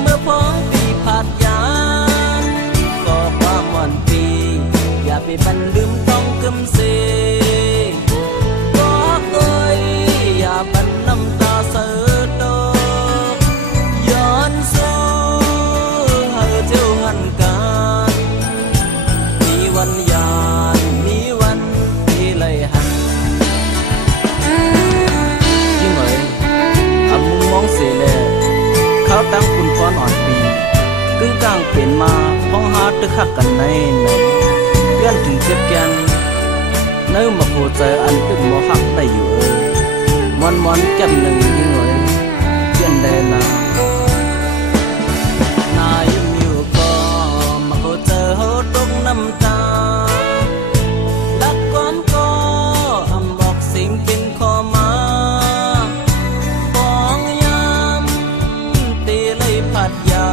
เมื่อพ้องปีผัดยานก็ความวันปีอย่าไปบันลืมต้องกำเสก็เคยอย่าบันน้ำตาเสือดอกย้อนสู้เฮาเที่ยวหันกันมีวันยานมีวันที่ไหลหันยิ่งเอ๋ยอันมุงมองเสียแลเขาตั้งคุณฟ้อนอ่อนปีกึ่งกลางเปลี่ยนมาพ้องหาตึกหักกันในเลื่อนถึงเจ็บแกนเนื้อมาโคเจออันตึกหมอหักได้อยู่มันแก้มหนึ่งยิ่งเอ๋ยเปลี่ยนได้ละนายมิวก็มาโคเจอโหตกน้ำตาดักก้อนก็อำบอกสิ่งเป็นข้อมาปองยามตีเลยผัดยา